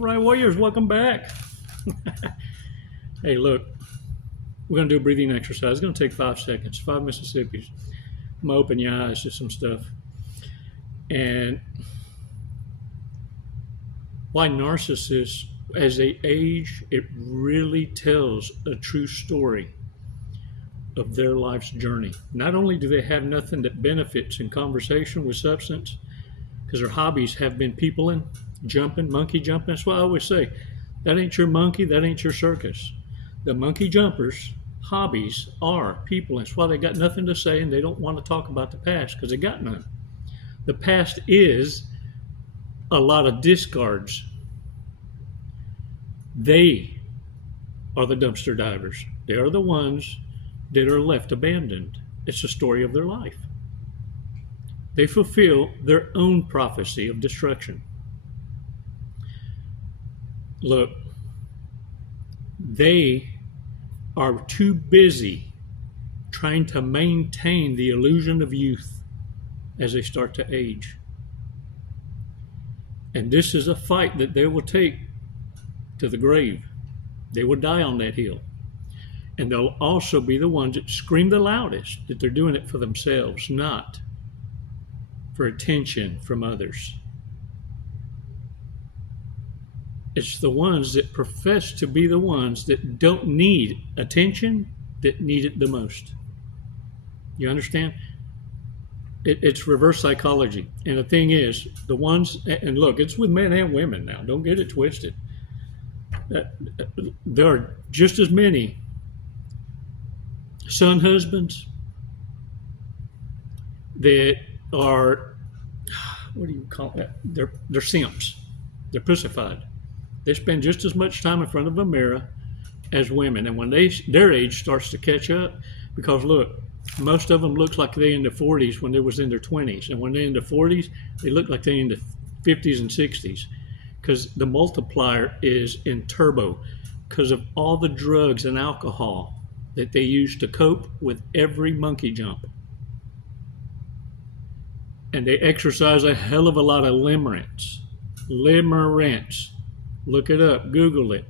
right, warriors, welcome back. Hey, look, we're going to do a breathing exercise. It's going to take 5 seconds, 5 Mississippis. I'm going to open your eyes to some stuff. And why narcissists, as they age, it really tells a true story of their life's journey. Not only do they have nothing that benefits in conversation with substance, because their hobbies have been peopling, jumping, monkey jumping. That's why I always say, that ain't your monkey, that ain't your circus. The monkey jumpers' hobbies are people. That's why they got nothing to say and they don't want to talk about the past because they got none. The past is a lot of discards. They are the dumpster divers. They are the ones that are left abandoned. It's the story of their life. They fulfill their own prophecy of destruction. Look, they are too busy trying to maintain the illusion of youth as they start to age. And this is a fight that they will take to the grave. They will die on that hill. And they'll also be the ones that scream the loudest that they're doing it for themselves, not for attention from others. It's the ones that profess to be the ones that don't need attention that need it the most. You understand? It's reverse psychology. And the thing is, the ones, and look, it's with men and women now. Don't get it twisted. There are just as many son husbands that are, what do you call that? They're simps. They're pussified. They spend just as much time in front of a mirror as women. And when their age starts to catch up, because look, most of them looks like they're in their 40s when they was in their 20s. And when they're in their 40s, they look like they're in the 50s and 60s. Because the multiplier is in turbo because of all the drugs and alcohol that they use to cope with every monkey jump. And they exercise a hell of a lot of limerence. Limerence. Look it up, Google it.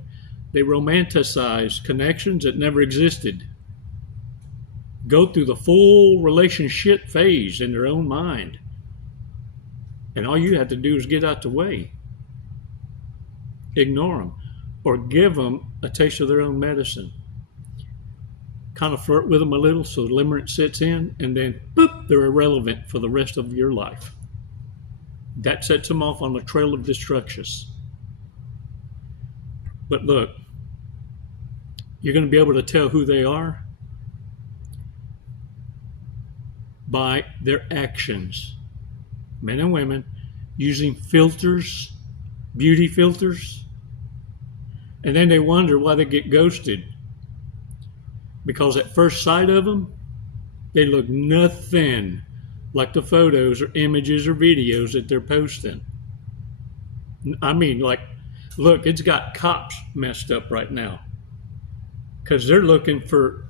They romanticize connections that never existed. Go through the full relationship phase in their own mind. And all you have to do is get out the way. Ignore them or give them a taste of their own medicine. Kind of flirt with them a little so the limerence sets in, and then boop, they're irrelevant for the rest of your life. That sets them off on the trail of destruction. But look, you're going to be able to tell who they are by their actions. Men and women using filters, beauty filters, and then they wonder why they get ghosted. Because at first sight of them, they look nothing like the photos or images or videos that they're posting. I mean, like, look, it's got cops messed up right now because they're looking for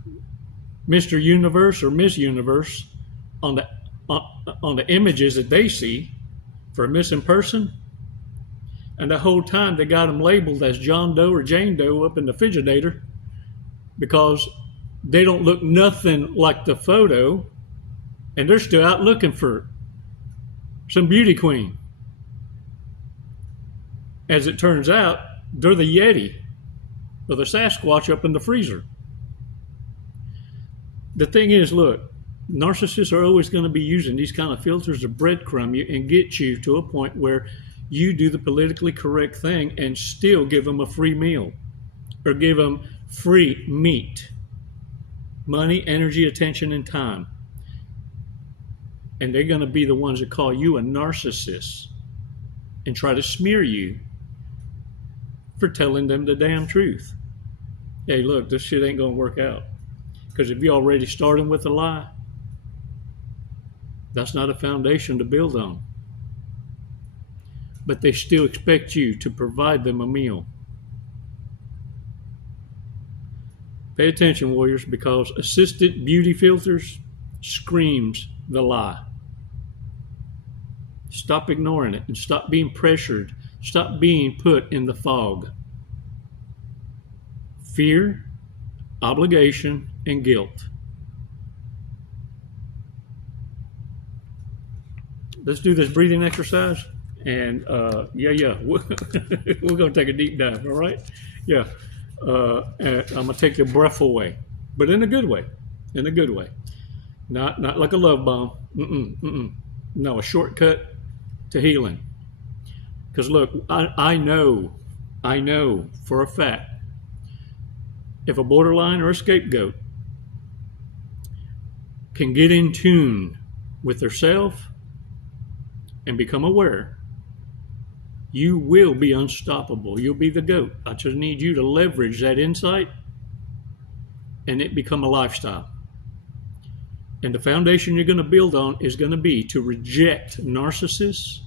Mr. Universe or Miss Universe on the images that they see for a missing person. And the whole time they got them labeled as John Doe or Jane Doe up in the refrigerator because they don't look nothing like the photo, and they're still out looking for some beauty queen. As it turns out, they're the Yeti or the Sasquatch up in the freezer. The thing is, look, narcissists are always going to be using these kind of filters to breadcrumb you and get you to a point where you do the politically correct thing and still give them a free meal or give them free meat. Money, energy, attention, and time. And they're going to be the ones that call you a narcissist and try to smear you for telling them the damn truth. Hey, look, this shit ain't going to work out. Because if you're already starting with a lie, that's not a foundation to build on. But they still expect you to provide them a meal. Pay attention, warriors, because assisted beauty filters screams the lie. Stop ignoring it and stop being pressured Stop being put in the fog. Fear, obligation, and guilt. Let's do this breathing exercise. And we're going to take a deep dive, all right? Yeah. And I'm going to take the breath away, but in a good way. In a good way. Not like a love bomb. No, a shortcut to healing. Because look, I know for a fact, if a borderline or a scapegoat can get in tune with their self and become aware, you will be unstoppable. You'll be the goat. I just need you to leverage that insight and it become a lifestyle. And the foundation you're going to build on is going to be to reject narcissists,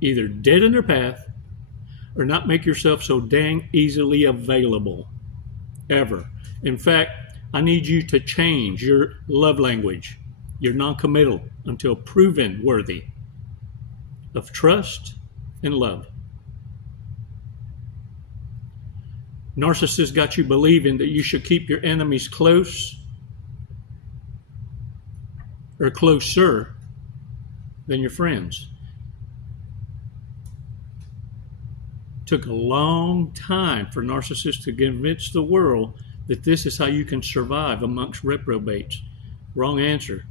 either dead in their path or not make yourself so dang easily available, ever. In fact, I need you to change your love language, your non-committal, until proven worthy of trust and love. Narcissists got you believing that you should keep your enemies close or closer than your friends. Took a long time for narcissists to convince the world that this is how you can survive amongst reprobates. Wrong answer.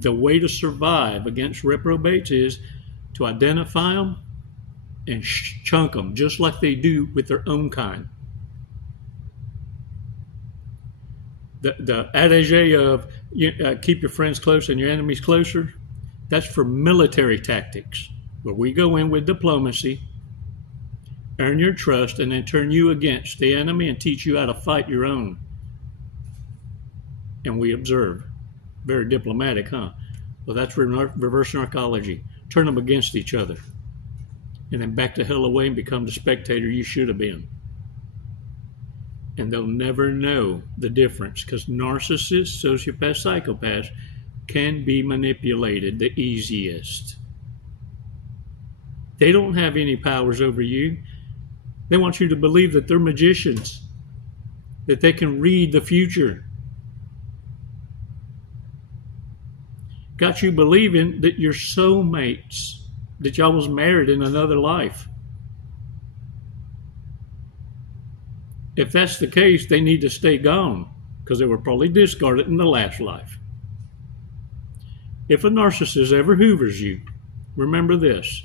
The way to survive against reprobates is to identify them and chunk them, just like they do with their own kind. The adage of keep your friends close and your enemies closer, that's for military tactics, where we go in with diplomacy, earn your trust, and then turn you against the enemy and teach you how to fight your own. And we observe. Very diplomatic, huh? Well, that's reverse narcology. Turn them against each other. And then back the hell away and become the spectator you should have been. And they'll never know the difference, because narcissists, sociopaths, psychopaths can be manipulated the easiest. They don't have any powers over you. They want you to believe that they're magicians, that they can read the future. Got you believing that you're soulmates, that y'all was married in another life. If that's the case, they need to stay gone, because they were probably discarded in the last life. If a narcissist ever hoovers you, remember this.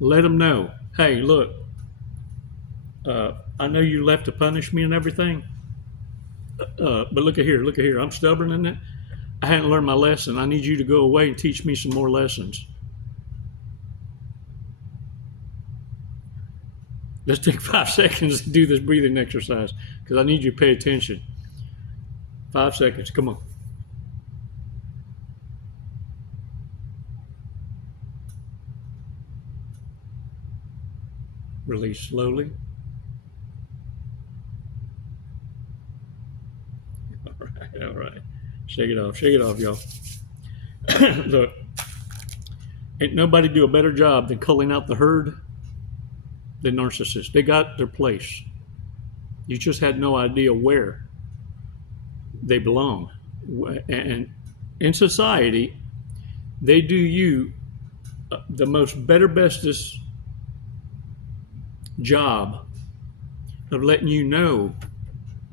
Let them know, hey, look, I know you left to punish me and everything, but look at here. I'm stubborn in it. I hadn't learned my lesson. I need you to go away and teach me some more lessons. Let's take 5 seconds to do this breathing exercise, because I need you to pay attention. 5 seconds, come on. Release slowly. All right. Shake it off, y'all. Look, ain't nobody do a better job than culling out the herd than narcissists. They got their place. You just had no idea where they belong. And in society, they do you the most better, bestest job of letting you know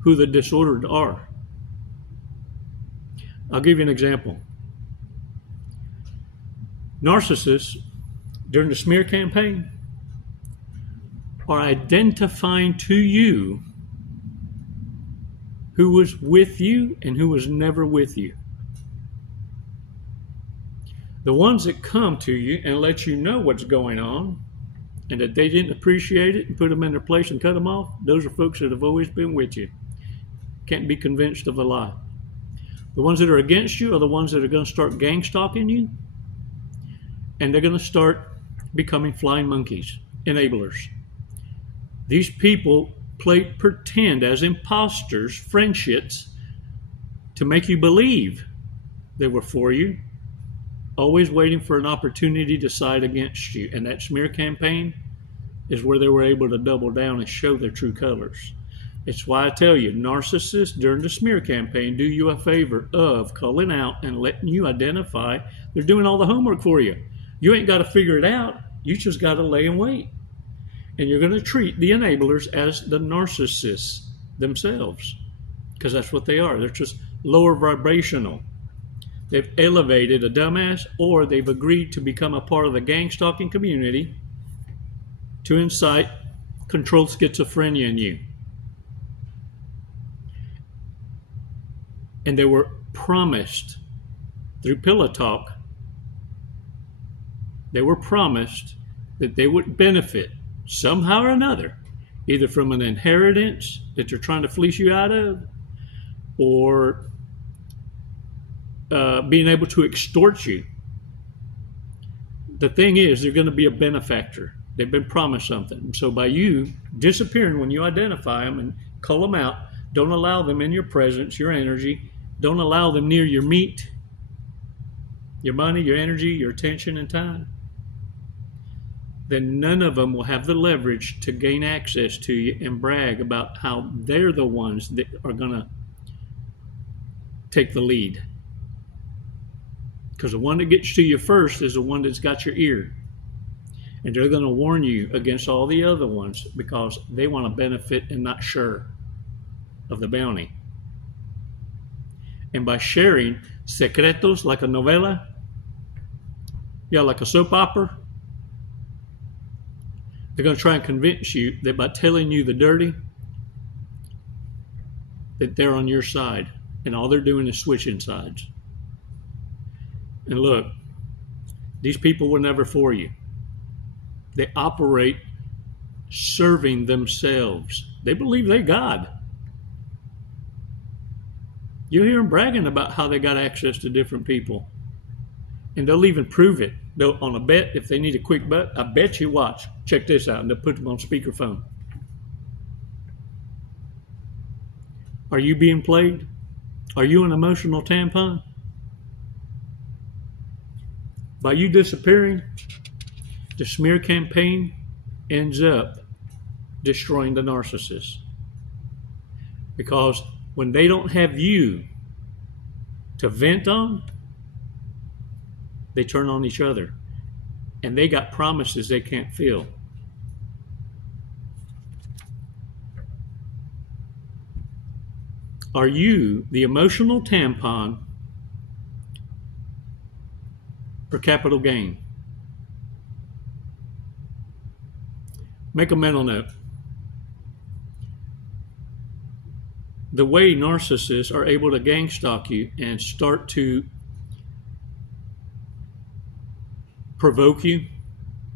who the disordered are. I'll give you an example. Narcissists, during the smear campaign, are identifying to you who was with you and who was never with you. The ones that come to you and let you know what's going on and that they didn't appreciate it and put them in their place and cut them off, those are folks that have always been with you. Can't be convinced of a lie. The ones that are against you are the ones that are going to start gang-stalking you, and they're going to start becoming flying monkeys, enablers. These people pretend as imposters, friendships, to make you believe they were for you, always waiting for an opportunity to side against you. And that smear campaign is where they were able to double down and show their true colors. It's why I tell you, narcissists during the smear campaign do you a favor of calling out and letting you identify. They're doing all the homework for you. You ain't got to figure it out. You just got to lay in wait. And you're going to treat the enablers as the narcissists themselves, because that's what they are. They're just lower vibrational. They've elevated a dumbass, or they've agreed to become a part of the gangstalking community to incite controlled schizophrenia in you. And they were promised through pillow talk, they were promised that they would benefit somehow or another, either from an inheritance that they're trying to fleece you out of, or being able to extort you. The thing is, they're going to be a benefactor. They've been promised something. So by you disappearing when you identify them and cull them out, don't allow them in your presence, your energy, don't allow them near your meat, your money, your energy, your attention and time, then none of them will have the leverage to gain access to you and brag about how they're the ones that are going to take the lead. Because the one that gets to you first is the one that's got your ear. And they're going to warn you against all the other ones because they want to benefit and not share of the bounty. And by sharing secretos like a novela, like a soap opera, they're going to try and convince you that by telling you the dirty, that they're on your side. And all they're doing is switching sides. And look, these people were never for you. They operate serving themselves. They believe they're God. You hear them bragging about how they got access to different people. And they'll even prove it. They'll, on a bet, if they need a quick bet, I bet you watch. Check this out. And they'll put them on speakerphone. Are you being played? Are you an emotional tampon? By you disappearing, the smear campaign ends up destroying the narcissist. Because when they don't have you to vent on, they turn on each other. And they got promises they can't fill. Are you the emotional tampon for capital gain? Make a mental note. The way narcissists are able to gang stalk you and start to provoke you,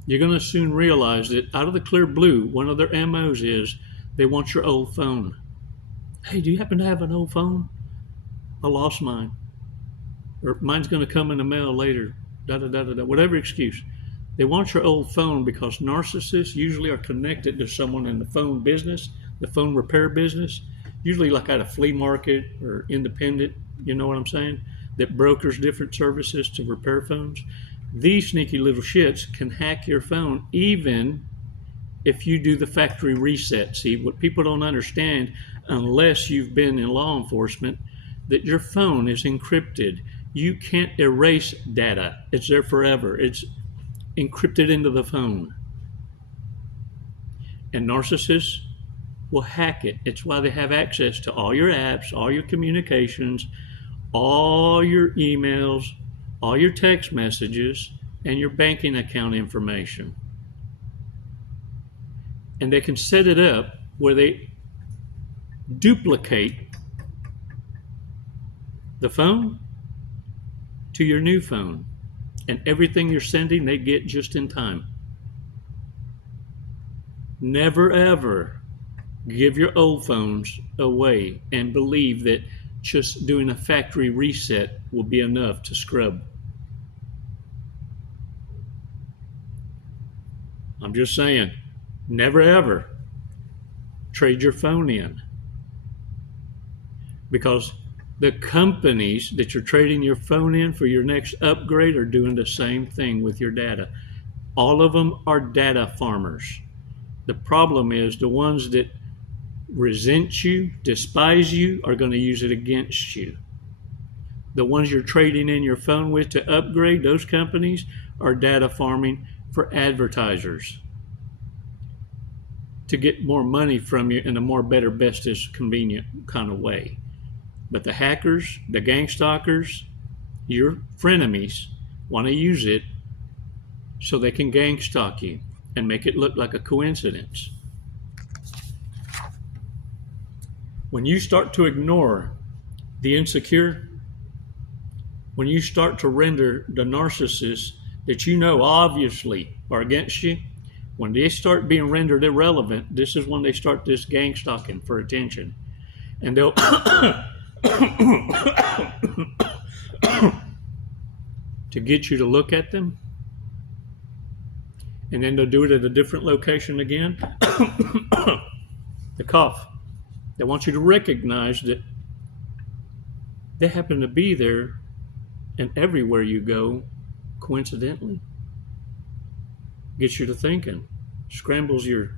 you're going to soon realize that out of the clear blue, one of their MOs is they want your old phone. Hey, do you happen to have an old phone? I lost mine. Or mine's going to come in the mail later. Whatever excuse. They want your old phone because narcissists usually are connected to someone in the phone business, the phone repair business, usually like at a flea market or independent, you know what I'm saying, that brokers different services to repair phones. These sneaky little shits can hack your phone even if you do the factory reset. See, what people don't understand, unless you've been in law enforcement, that your phone is encrypted. You can't erase data. It's there forever. It's encrypted into the phone. And narcissists will hack it. It's why they have access to all your apps, all your communications, all your emails, all your text messages, and your banking account information. And they can set it up where they duplicate the phone to your new phone. And everything you're sending, they get just in time. Never ever give your old phones away and believe that just doing a factory reset will be enough to scrub. I'm just saying, never ever trade your phone in. Because the companies that you're trading your phone in for your next upgrade are doing the same thing with your data. All of them are data farmers. The problem is the ones that resent you, despise you, are going to use it against you. The ones you're trading in your phone with to upgrade, those companies are data farming for advertisers to get more money from you in a more better, bestest, convenient kind of way. But the hackers, the gangstalkers, your frenemies want to use it so they can gangstalk you and make it look like a coincidence. When you start to ignore the insecure, when you start to render the narcissists that you know obviously are against you, when they start being rendered irrelevant, this is when they start this gangstalking for attention. And they'll to get you to look at them, and then they'll do it at a different location again. The cough. They want you to recognize that they happen to be there and everywhere you go, coincidentally. Gets you to thinking, scrambles your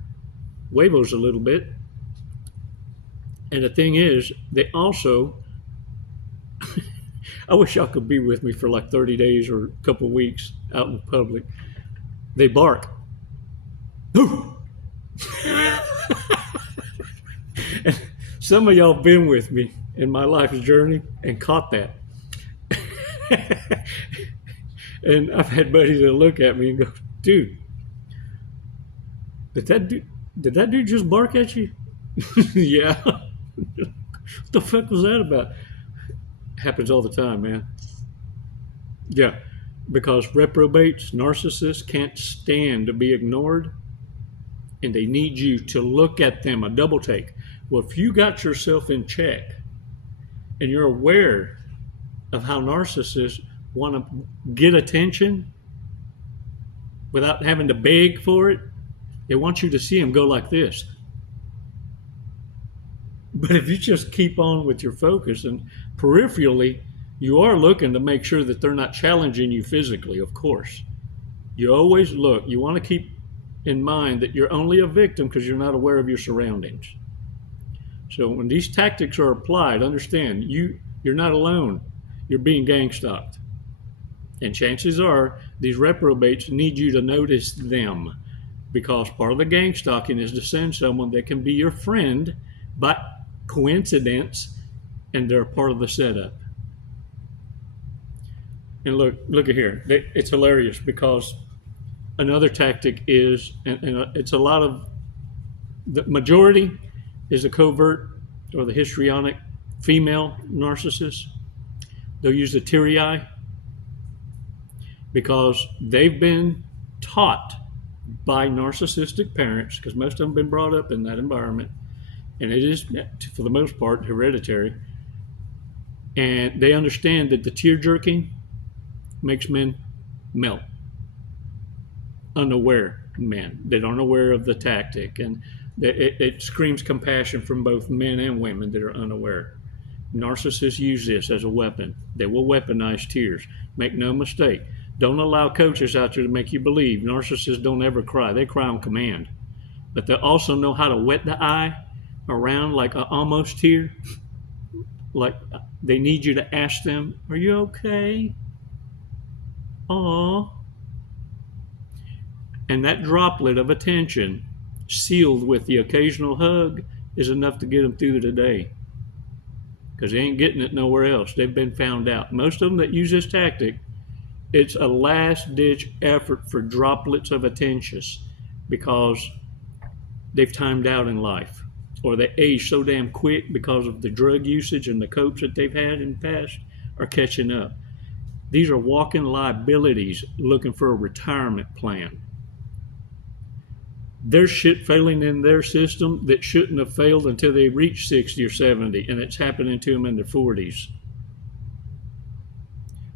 huevos a little bit. And the thing is, they also, I wish y'all could be with me for like 30 days or a couple of weeks out in public. They bark. And some of y'all been with me in my life's journey and caught that. And I've had buddies that look at me and go, dude, did that dude just bark at you? Yeah. What the fuck was that about? Happens all the time, man. Yeah, because reprobates, narcissists can't stand to be ignored, and they need you to look at them, a double take. Well, if you got yourself in check and you're aware of how narcissists want to get attention without having to beg for it, they want you to see them go like this. But if you just keep on with your focus, and peripherally, you are looking to make sure that they're not challenging you physically, of course. You always look. You want to keep in mind that you're only a victim because you're not aware of your surroundings. So when these tactics are applied, understand, you're not alone. You're being gangstalked. And chances are these reprobates need you to notice them, because part of the gangstalking is to send someone that can be your friend by coincidence, and they're part of the setup. And look at here. It's hilarious because another tactic is, and it's a lot of, the majority is a covert or the histrionic female narcissist. They'll use the teary eye because they've been taught by narcissistic parents, because most of them have been brought up in that environment, and it is, for the most part, hereditary. And they understand that the tear jerking makes men melt. Unaware men that aren't aware of the tactic, and it screams compassion from both men and women that are unaware. Narcissists use this as a weapon. They will weaponize tears. Make no mistake. Don't allow coaches out there to make you believe narcissists don't ever cry. They cry on command. But they also know how to wet the eye around like an almost tear. Like they need you to ask them, are you okay? Aw. And that droplet of attention, sealed with the occasional hug, is enough to get them through the day. Because they ain't getting it nowhere else. They've been found out. Most of them that use this tactic, it's a last-ditch effort for droplets of attention because they've timed out in life, or they age so damn quick because of the drug usage and the copes that they've had in the past are catching up. These are walking liabilities looking for a retirement plan. There's shit failing in their system that shouldn't have failed until they reach 60 or 70, and it's happening to them in their 40s.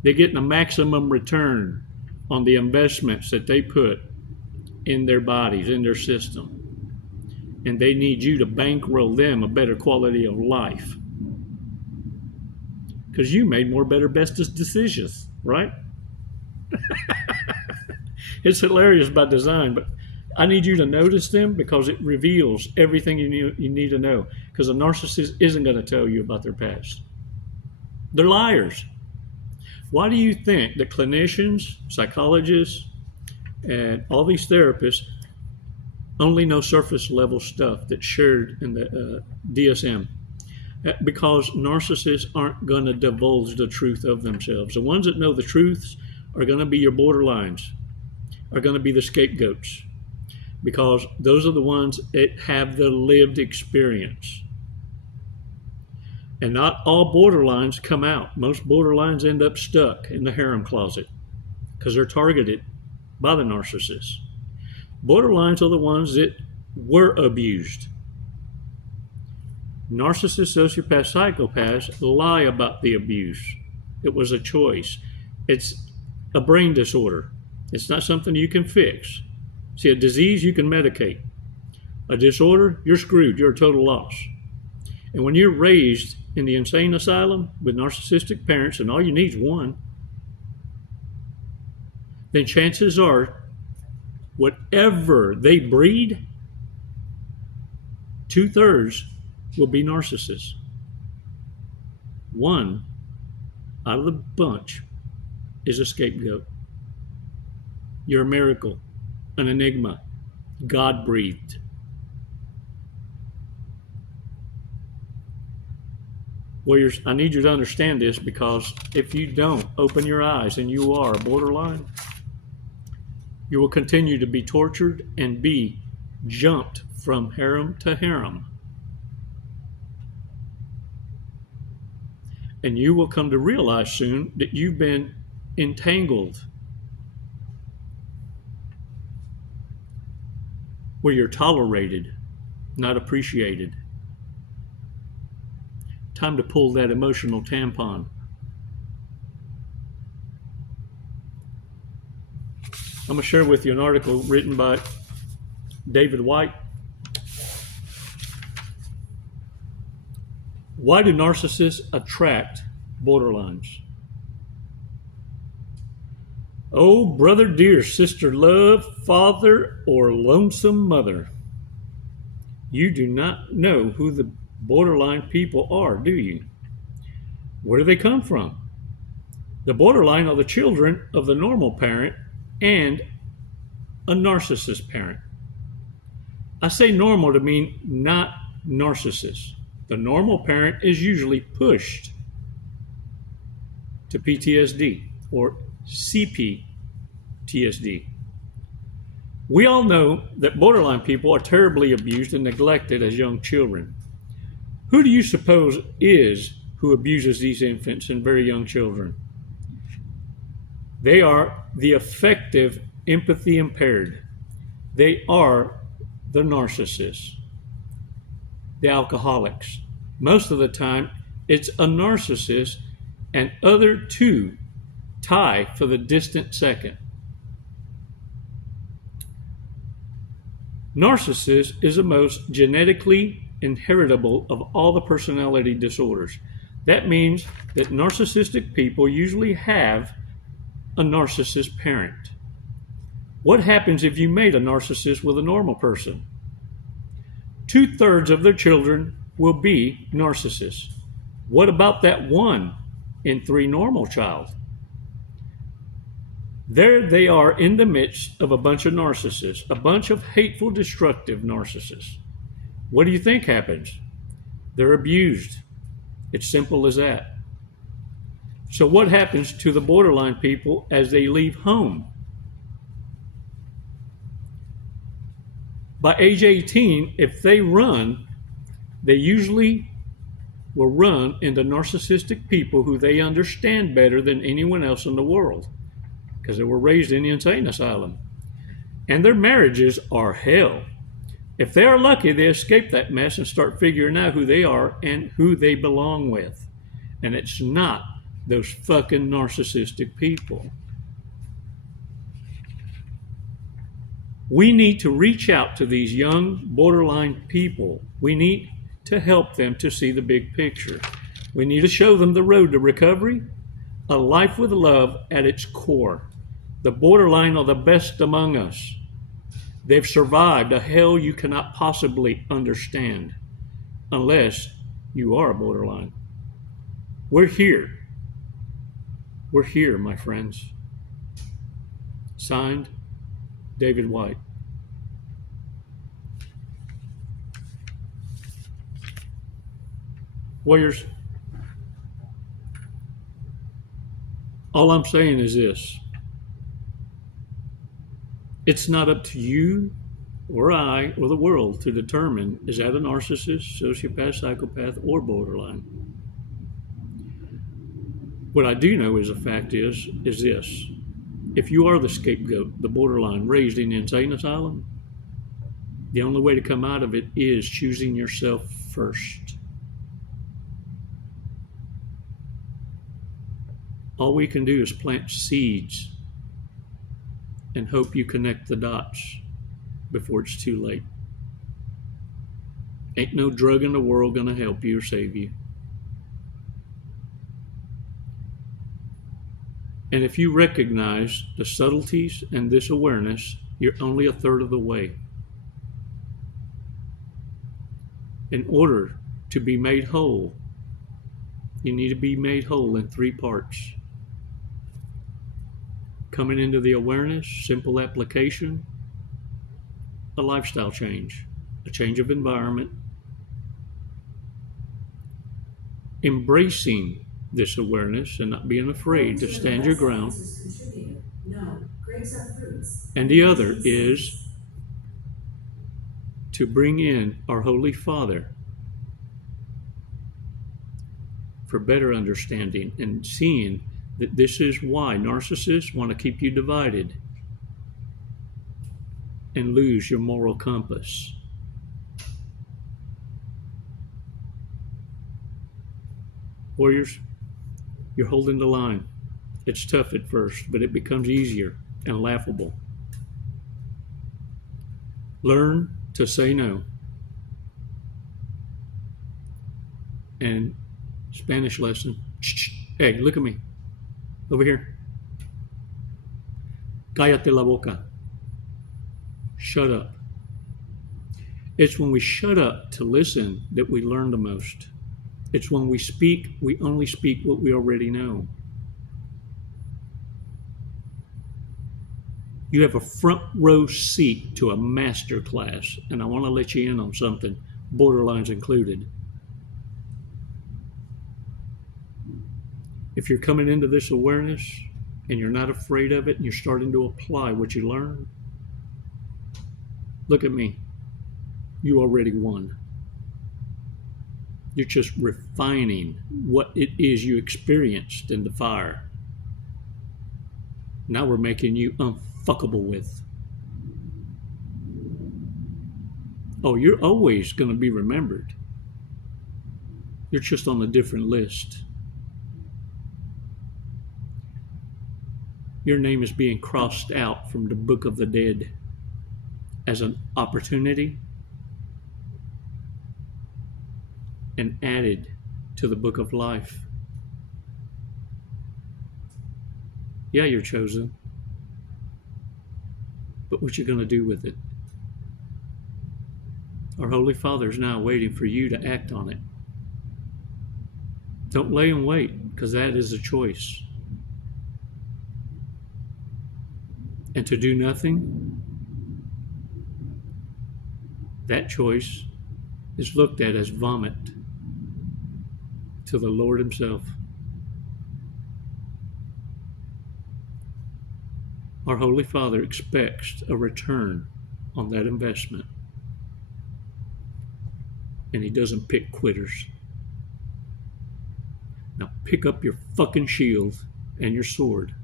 They're getting a maximum return on the investments that they put in their bodies, in their system. And they need you to bankroll them a better quality of life. Because you made more better, bestest decisions, right? It's hilarious by design, but I need you to notice them because it reveals everything you need to know. Because a narcissist isn't going to tell you about their past. They're liars. Why do you think that clinicians, psychologists, and all these therapists only know surface level stuff that's shared in the DSM? Because narcissists aren't going to divulge the truth of themselves. The ones that know the truths are going to be your borderlines, are going to be the scapegoats, because those are the ones that have the lived experience. And not all borderlines come out. Most borderlines end up stuck in the harem closet because they're targeted by the narcissist. Borderlines are the ones that were abused. Narcissists, sociopaths, psychopaths lie about the abuse. It was a choice. It's a brain disorder. It's not something you can fix. See, a disease you can medicate. A disorder, you're screwed. You're a total loss. And when you're raised in the insane asylum with narcissistic parents and all you need is one, then chances are whatever they breed, 2/3 will be narcissists. One out of the bunch is a scapegoat. You're a miracle, an enigma, God breathed. Warriors, I need you to understand this, because if you don't open your eyes and you are a borderline, you will continue to be tortured and be jumped from harem to harem. And you will come to realize soon that you've been entangled, where you're tolerated, not appreciated. Time to pull that emotional tampon. I'm going to share with you an article written by David White. Why do narcissists attract borderlines? Oh, brother dear, sister love, father, or lonesome mother. You do not know who the borderline people are, do you? Where do they come from? The borderline are the children of the normal parent and a narcissist parent. I say normal to mean not narcissist. The normal parent is usually pushed to PTSD or CPTSD. We all know that borderline people are terribly abused and neglected as young children. Who do you suppose is who abuses these infants and very young children? They are the affective, empathy impaired. They are the narcissists, the alcoholics. Most of the time, it's a narcissist and other two tie for the distant second. Narcissist is the most genetically inheritable of all the personality disorders. That means that narcissistic people usually have a narcissist parent. What happens if you made a narcissist with a normal person? 2/3 of their children will be narcissists. What about that 1 in 3 normal child? There they are in the midst of a bunch of narcissists, a bunch of hateful, destructive narcissists. What do you think happens? They're abused. It's simple as that. So what happens to the borderline people as they leave home? By age 18, if they run, they usually will run into narcissistic people who they understand better than anyone else in the world, because they were raised in the insane asylum. And their marriages are hell. If they are lucky, they escape that mess and start figuring out who they are and who they belong with. And it's not those fucking narcissistic people. We need to reach out to these young borderline people. We need to help them to see the big picture. We need to show them the road to recovery, a life with love at its core. The borderline are the best among us. They've survived a hell you cannot possibly understand unless you are a borderline. We're here. We're here, my friends. Signed, David White. Warriors, all I'm saying is this. It's not up to you or I or the world to determine, is that a narcissist, sociopath, psychopath, or borderline? What I do know is a fact is this. If you are the scapegoat, the borderline raised in an insane asylum, the only way to come out of it is choosing yourself first. All we can do is plant seeds and hope you connect the dots before it's too late. Ain't no drug in the world gonna help you or save you. And if you recognize the subtleties and this awareness, you're only a third of the way. In order to be made whole, you need to be made whole in 3 parts. Coming into the awareness, simple application, a lifestyle change, a change of environment, embracing this awareness and not being afraid to stand your ground. And the other is to bring in our Holy Father for better understanding and seeing that this is why narcissists want to keep you divided and lose your moral compass. Warriors, you're holding the line. It's tough at first, but it becomes easier and laughable. Learn to say no. And Spanish lesson. Hey, look at me. Over here. Cállate la boca. Shut up. It's when we shut up to listen that we learn the most. It's when we speak, we only speak what we already know. You have a front row seat to a master class, and I want to let you in on something, borderlines included. If you're coming into this awareness and you're not afraid of it and you're starting to apply what you learn, look at me. You already won. You're just refining what it is you experienced in the fire. Now we're making you unfuckable with. Oh, you're always going to be remembered. You're just on a different list. Your name is being crossed out from the book of the dead as an opportunity and added to the book of life. Yeah, you're chosen. But what you going to do with it? Our Holy Father is now waiting for you to act on it. Don't lay and wait, because that is a choice. And to do nothing, that choice is looked at as vomit to the Lord Himself. Our Holy Father expects a return on that investment. And He doesn't pick quitters. Now pick up your fucking shield and your sword.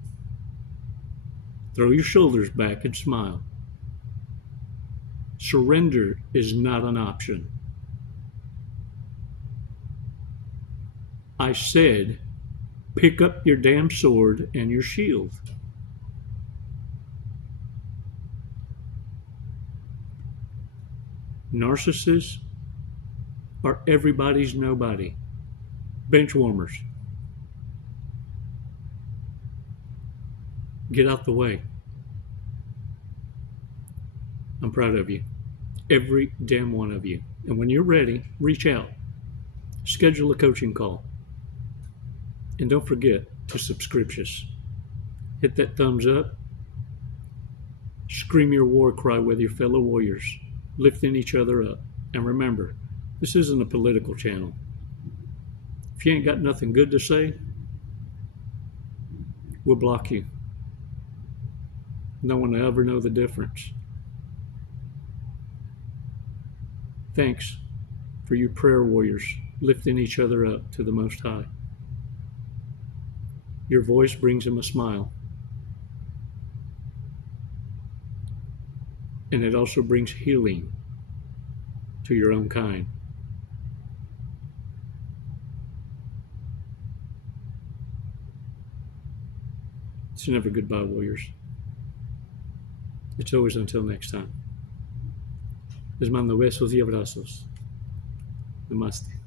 Throw your shoulders back and smile. Surrender is not an option. I said, pick up your damn sword and your shield. Narcissists are everybody's nobody. Bench warmers. Get out the way. I'm I'm proud of you. Every damn one of you. And when you're ready, reach out. Schedule a coaching call. And don't forget to subscribe us. Hit that thumbs up. Scream your war cry with your fellow warriors, lifting each other up. And remember, this isn't a political channel. If you ain't got nothing good to say, we'll block you. No one will ever know the difference. Thanks for you prayer warriors lifting each other up to the Most High. Your voice brings him a smile. And it also brings healing to your own kind. It's never goodbye, warriors. It's always until next time. Les mando besos y abrazos. Namaste.